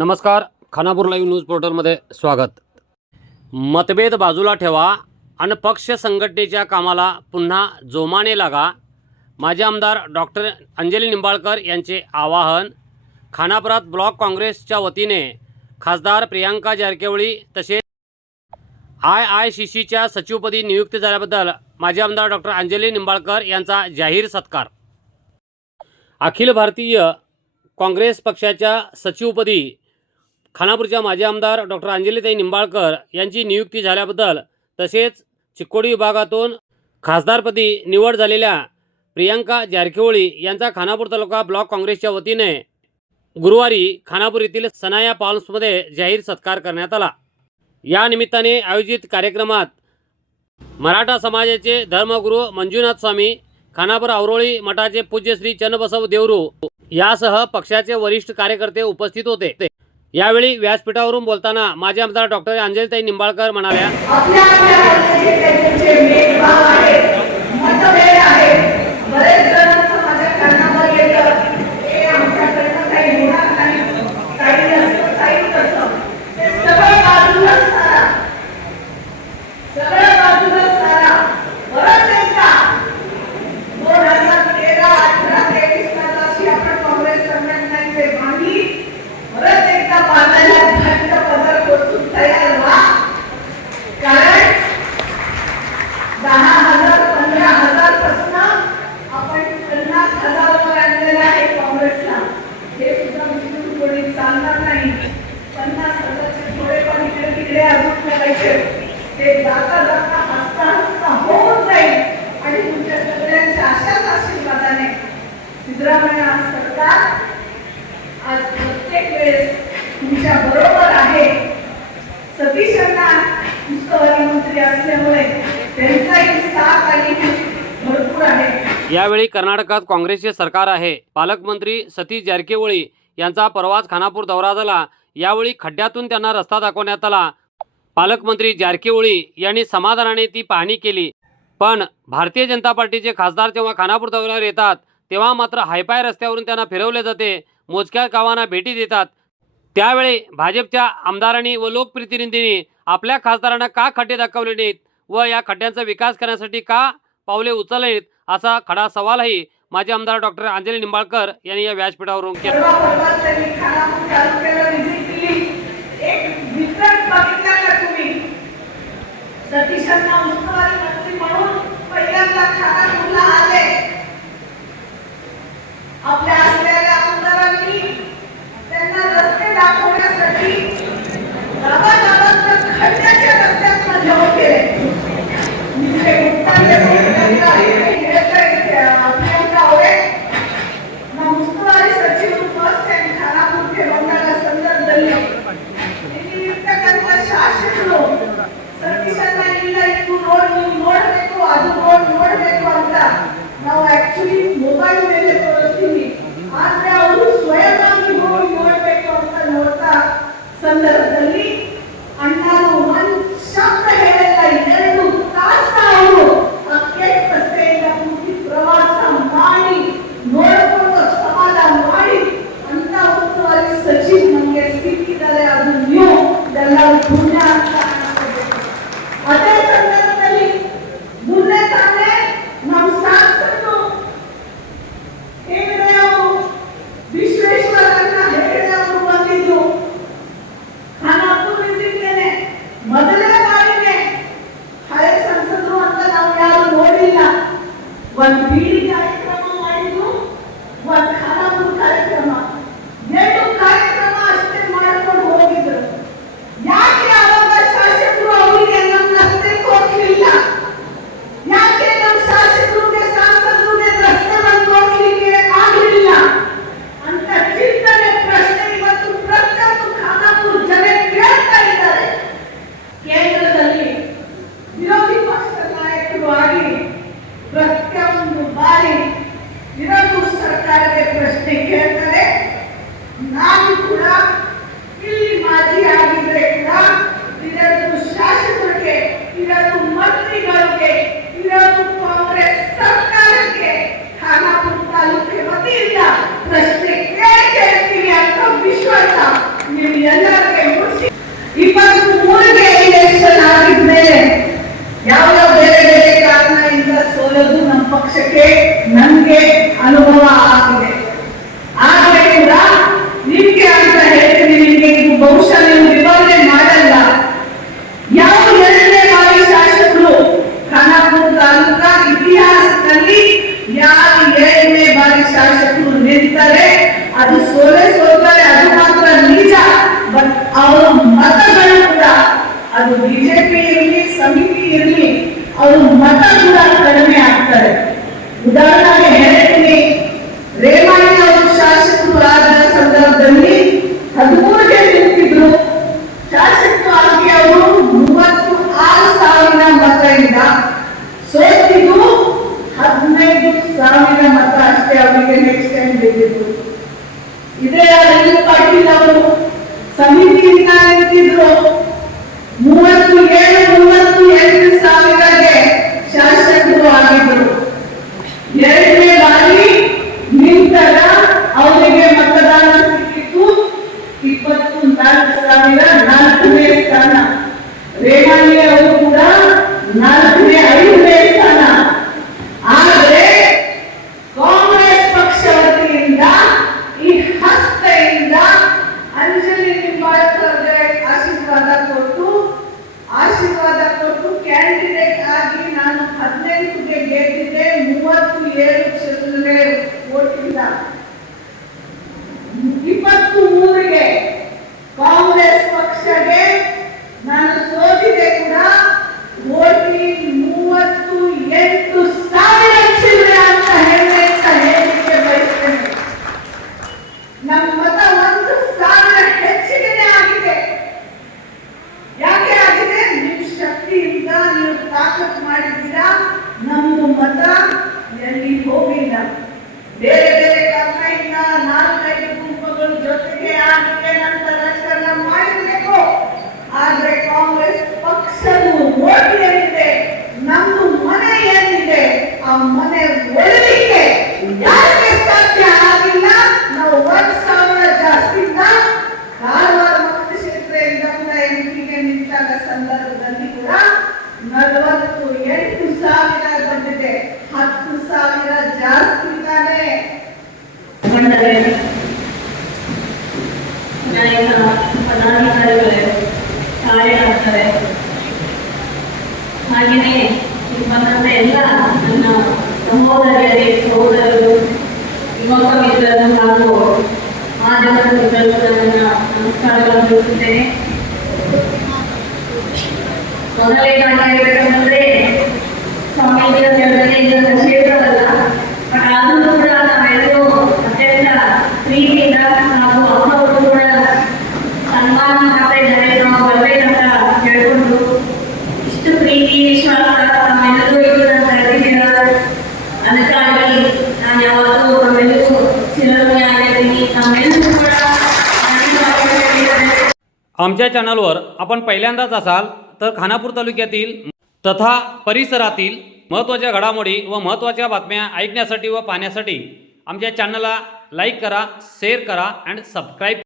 नमस्कार, Khanapur live news पोर्टलमध्ये स्वागत। मतभेद बाजूला ठेवा आणि पक्ष संघटनेच्या कामाला पुन्हा जोमाने लागा, माजी आमदार डॉक्टर अंजली निंबाळकर यांचे आवाहन। खानापुरात ब्लॉक काँग्रेसच्या वतीने खासदार प्रियांका जारकिहोळी तसेच IICCच्या सचिवपदी नियुक्त झाल्याबद्दल माजी आमदार डॉक्टर अंजली निंबाळकर यांचा जाहीर सत्कार। अखिल भारतीय काँग्रेस पक्षाच्या सचिवपदी खानापूरच्या माजी आमदार डॉक्टर अंजलीताई निंबाळकर यांची नियुक्ती झाल्याबद्दल तसेच चिक्कोडी विभागातून खासदारपदी निवड झालेल्या प्रियांका जारकिहोळी यांचा खानापूर तालुका ब्लॉक काँग्रेसच्या वतीने गुरुवारी खानापूर येथील सनाया पाल्म्समध्ये जाहीर सत्कार करण्यात आला। या निमित्ताने आयोजित कार्यक्रमात मराठा समाजाचे धर्मगुरू मंजुनाथ स्वामी, खानापूर आवरोळी मठाचे पूज्य श्री चन्नबसव देवरू यासह पक्षाचे वरिष्ठ कार्यकर्ते उपस्थित होते। यावेळी व्यासपीठावरून बोलताना माजी आमदार डॉक्टर अंजलीताई निंबाळकर म्हणाल्या, आज प्रत्येक वेळेस तुमच्या बरोबर आहे। सतीशांना उस्तुवारी मंत्री असल्यामुळे त्यांचाही साथ आणि भरपूर आहे। यावेळी कर्नाटकात काँग्रेसचे सरकार आहे। पालकमंत्री सतीश जारकिहोळी यांचा परवाच खानापूर दौरा झाला। यावेळी खड्ड्यातून त्यांना रस्ता दाखवण्यात आला। पालकमंत्री जारकिहोळी यांनी समाधानाने ती पाहणी केली, पण भारतीय जनता पार्टीचे खासदार जेव्हा खानापूर दौऱ्यावर येतात तेव्हा मात्र हायपाय रस्त्यावरून त्यांना फिरवले जाते, मोजक्या गावांना भेटी देतात। त्यावेळी भाजपच्या आमदारांनी व लोकप्रतिनिधींनी आपल्या खासदारांना का खड्डे दाखवले नाहीत व या खड्ड्यांचा विकास करण्यासाठी का पावले उचलले नाहीत असा खडा सवालही माजी आमदार डॉक्टर अंजली निंबाळकर यांनी या व्यासपीठावरून केला। सतीशांना उस्तुवारी मंत्री म्हणून पहिल्यांदा खानापूरला आले। आपल्या असलेल्या आमदारांनी त्यांना रस्ते दाखवण्यासाठी गावागावात खड्ड्याच्या रस्त्यात घेऊन गेले। उस्तुवारी सचिव फर्स्ट टाइम खानापूर के ಬಂದಾಗ ಸಂದರ್ಭದಲ್ಲಿ ಇಲ್ಲಿರ್ತಕ್ಕಂಥ ಶಾಸಕರು ಸತೀಶನ್ನ ಇಲ್ಲ ಇದು ನೀವು ನೋಡಬೇಕು, ಅದು ನೋಡಬೇಕು ಅಂತ ನಾವು ಆಕ್ಚುಲಿ ಮೊಬೈಲ್ ಮೇಲೆ ತೋರಿಸ್ತೀವಿ, ಆದ್ರೆ ಅವರು ಸ್ವಯಂವಾಗಿ ಹೋಗಿ ನೋಡಬೇಕು ಅಂತ ನೋಡ್ತಾ ಸಂದರ್ಭದಲ್ಲಿ ಅಣ್ಣಾರು ಒಂದು ಶಬ್ದ ಹೇಳಿಲ್ಲ, 2 ತಾಸು ಅವರು ಆ ಕೆಟ್ಟ ರಸ್ತೆಯಿಂದ ಪೂರ್ತಿ ಪ್ರವಾಸ ಮಾಡಿ ನೋಡಿಕೊಂಡು ಸಮಾಧಾನ ಮಾಡಿ ಅಂತ ಉಸ್ತುವಾರಿ ಸಚಿವ ನಮಗೆ ಸಿಕ್ಕಿದ್ದಾರೆ। ಅದು ನೀವು ಎಲ್ಲರೂ ಪುಣ್ಯ ಅಂತ ಅದೇ ಸಂದರ್ಭದಲ್ಲಿ ಮುಂದೆ ತಾನೇ ನಮ್ಮ ಶಾಸಕರು ಹೆಗಡೆ ಅವರು ವಿಶ್ವೇಶ್ವರಣ್ಣ ಹೆಗಡೆ ಅವರು ಬಂದಿದ್ದು ಖಾನಾಪುರ ವಿಸಿಟ್ಗೆ ಮೊದಲನೇ ಬಾರಿಗೆ ಹಳೆ ಸಂಸದರು ಅಂತ ನಾವು ಯಾರು ನೋಡಿಲ್ಲ। ಒಂದು ಬೀಡಿ ಕಾರ್ಯಕ್ರಮ ಮಾಡಿದ್ದು, ಒಂದು ಖಾನಾಪುರ ಕಾರ್ಯಕ್ರಮ, 2 ಕಾರ್ಯಕ್ರಮ ಅಷ್ಟೇ ಮಾಡ್ಕೊಂಡು ಹೋಗಿದ್ರು। ಯಾಕೆ ಆವಾಗ ಶಾಸಕರು ಅವರಿಗೆ ನಮ್ಮ ರಸ್ತೆ ಕೊಡ್ಲಿಲ್ಲ? ಯಾಕೆ ನಮ್ಮ ಶಾಸಕರಿಗೆ ಸಂಸದರಿಗೆ ರಸ್ತೆಗಳನ್ನು ತೋರಿಸಲಿಕ್ಕೆ ಆಗಲಿಲ್ಲ ಅಂತ ಚಿಂತನೆ ಪ್ರಶ್ನೆ ಇವತ್ತು ಪ್ರತಿಯೊಂದು ಖಾನಾಪುರ ಜನ ಕೇಳ್ತಾ ಇದ್ದಾರೆ। ಕೇಂದ್ರದಲ್ಲಿ ವಿರೋಧಿ ಪಕ್ಷದ ನಾಯಕರು ಆಗಿ ಪ್ರತಿಯೊಂದು ಬಾರಿ ವಿರೋಧ ಸರ್ಕಾರಕ್ಕೆ ಪ್ರಶ್ನೆ ಕೇಳ್ತಾರೆ। ನಾನು ಕೂಡ ಇಲ್ಲಿ ಮಾಜಿ ಆಗಿದ್ರೆ ಕೂಡ ಇರೋದು ಶಾಸಕರಿಗೆ, ಇರೋದು ಮಂತ್ರಿಗಳಿಗೆ, ಇರೋದು ಕಾಂಗ್ರೆಸ್ ಸರ್ಕಾರಕ್ಕೆ ಖಾನಾಪುರ ತಾಲೂಕಿನ ವತಿಯಿಂದ ಪ್ರಶ್ನೆ ಕೇಳ್ತೀವಿ ಅಂತ ವಿಶ್ವಾಸ ನಿಮಗೆ 15,000 ಮತ ಅಷ್ಟೇ ಅವರಿಗೆ ನೆಕ್ಸ್ಟ್ ಟೈಮ್ ಗೆದ್ದಿದ್ರು. ಇದೇ ಅನಿಲ್ ಪಾಟೀಲ್ ಅವರು ಸಮಿತಿಯಿಂದ ನಿಂತಿದ್ರು. 37,38,000ಗೆ ಶಾಸಕರು ಆಗಿದ್ರು. ಎರಡನೇ ಬಾರಿ ನಿಂತಾಗ ಅವರಿಗೆ ಮತದಾನ ಸಿಕ್ಕಿತ್ತು 24,000, 4ನೇ ಸ್ಥಾನ. ರೇವಣ್ಣ ಅವರು ಕೂಡ 4ನೇ 5ನೇ ಸ್ಥಾನ. ಆದರೆ ಕಾಂಗ್ರೆಸ್ ಪಕ್ಷ ವತಿಯಿಂದ ಈ ಹಸ್ತೆಯಿಂದ ಅಂಜಲಿ ನಿಂಬಾಳ್ಕರ್ಗೆ ಆಶೀರ್ವಾದ ಕೊಟ್ಟು ಕ್ಯಾಂಡಿಡೇಟ್ ಆಗಿ ನಾನು 18ಗೆ ಗೆದ್ದಿದ್ದೆ. 37 ಕ್ಷೇತ್ರಕ್ಕೆ ಓಟಿಂದ 23ಗೆ ಕಾಂಗ್ರೆಸ್ ಪಕ್ಷಗೆ ನಾನು ಸೋತಿದೆ ಕೂಡ. ವೋಟಿಂಗ್ 38,000 ಚಿಲ್ಲರೆ ಅಂತ ಹೇಳಲಿಕ್ಕೆ ಬಯಸ್ತೇನೆ. ನಮ್ಮ ಮತ 1,000 ಹೆಚ್ಚಿಗೆ ಆಗಿದೆ. ಯಾಕೆ ಆಗಿದೆ? ನಿಮ್ಮ ಶಕ್ತಿಯಿಂದ ನೀವು ತಾಕತ್ ಮಾಡಿದ್ದೀರಾ. ನಮ್ದು ಮತ ಎಲ್ಲಿ ಹೋಗಿಲ್ಲ. ಬೇರೆ ಬೇರೆ ಕಾರಣದಿಂದ 4-5 ಗುಂಪುಗಳ ಜೊತೆಗೆ ಆಗಿದೆ ಅಂತ ರಾಜಕಾರಣ ಮಾಡಬೇಕು. ಆದ್ರೆ ಕಾಂಗ್ರೆಸ್ ಪಕ್ಷದ ಓಟ್ ಏನಿದೆ, ನಮ್ದು ಮನೆ ಏನಿದೆ, ಆ ಮನೆ ಒಳಲಿಕ್ಕೆ ಯಾರಿಗೆ ಸಾಧ್ಯ ಆಗಿಲ್ಲ. ನಾವು 1,000 ಜಾಸ್ತಿಯಿಂದ ಕಾರವಾರ ಮತಕ್ಷೇತ್ರದಿಂದ ಕೂಡ ಎಂಪಿಗೆ ನಿಂತಾಗ ಸಂದರ್ಭದಲ್ಲಿ ಕೂಡ 48,000 ಬಂದಿದೆ. 10,000 ಜಾಸ್ತಿ ಇದ್ದಾರೆ. ನಾಯಕ ಪದಾಧಿಕಾರಿಗಳೇ, ಕಾರ್ಯಕರ್ತರೆ, ಹಾಗೆಯೇ ಬಂದಂತ ಎಲ್ಲ ನನ್ನ ಸಹೋದರಿಯರೇ, ಸಹೋದರರು, ಯುವಕ ಮಿತ್ರರು ಹಾಗೂ ಮಾಧ್ಯಮದ ಮಿತ್ರರು ನನ್ನ ನಮಸ್ಕಾರಗಳನ್ನು ತಿಳಿಸುತ್ತೇನೆ. ಮೊದಲನೇದಾಗಿ ಹೇಳಬೇಕಂದ್ರೆ ಸ್ವಾಮೀಜಿಯ ಇದರ ಕ್ಷೇತ್ರವಲ್ಲ, ಬಟ್ ಆದರೂ ಕೂಡ ನಾವೆಲ್ಲರೂ ಅತ್ಯಂತ ಪ್ರೀತಿಯಿಂದ ಹಾಗೂ ಅಮ್ಮವರು ಕೂಡ ಸನ್ಮಾನ ಮಾಡ್ತಾ ಇದ್ದಾರೆ. ನಾವು ಬರ್ಬೇಕಂತ ಹೇಳ್ಕೊಂಡು ಇಷ್ಟು ಪ್ರೀತಿ ವಿಶ್ವಾಸ ನಮ್ಮೆಲ್ಲರೂ ಇದು ನಾನು ಕರೆದಿದ್ದೀರ. ಅದಕ್ಕಾಗಿ ನಾನು ಯಾವಾಗಲೂ ನಮ್ಮೆಲ್ಲರೂ ಚಿರಋಣಿ ಆಗಿರ್ತೀನಿ. ನಮ್ಮೆಲ್ಲರೂ ಕೂಡ आमच्या चॅनलवर आपण पहिल्यांदाच असाल तर खानापूर तालुक्यातील तथा परिसरातील महत्त्वाच्या घडामोडी व महत्त्वाच्या बातम्या ऐकण्यासाठी व पाहण्यासाठी आमच्या चॅनलला लाईक करा, शेअर करा अँड सबस्क्राईब